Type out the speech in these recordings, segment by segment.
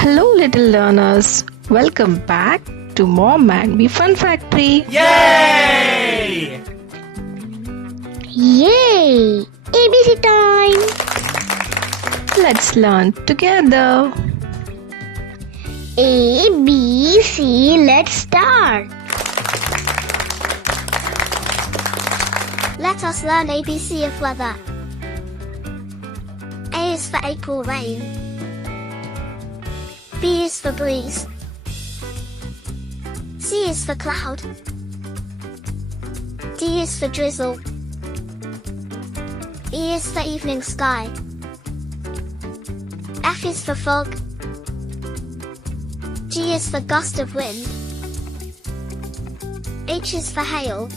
Hello, little learners. Welcome back to Mom and Me Fun Factory. Yay! Yay! ABC time! Let's learn together. A, B, C, let's start. Let us learn ABC of weather. A is for April rain. B is for breeze. C is for cloud. D is for drizzle. E is for evening sky. F is for fog. G is for gust of wind. H is for hail.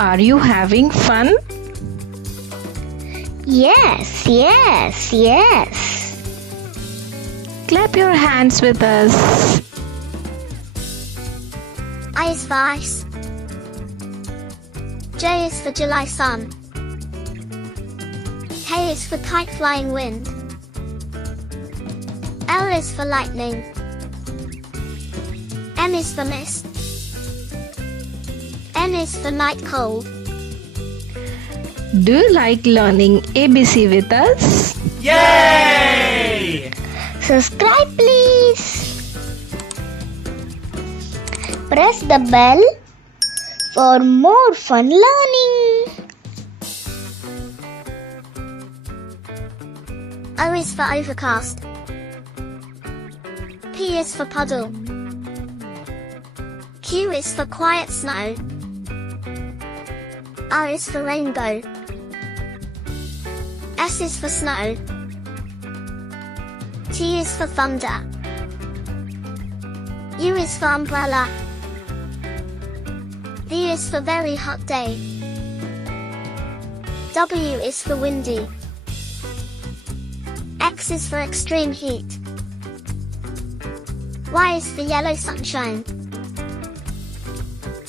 Are you having fun? Yes, yes, yes. Clap your hands with us. I is for ice. J is for July sun. K is for kite flying wind. L is for lightning. M is for mist. N is for night cold. Do you like learning ABC with us? Yay! Subscribe please. Press the bell for more fun learning. O is for overcast. P is for puddle. Q is for quiet snow. R is for rainbow. S is for snow. T is for thunder. U is for umbrella. V is for very hot day. W is for windy. X is for extreme heat. Y is for yellow sunshine.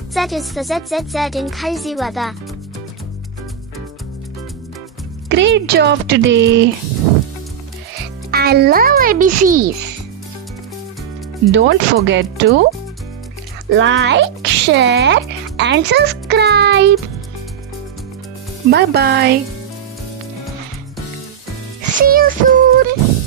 Z is for ZZZ in cozy weather. Great job today. I love ABCs. Don't forget to Like, share and subscribe. bye-bye. See you soon.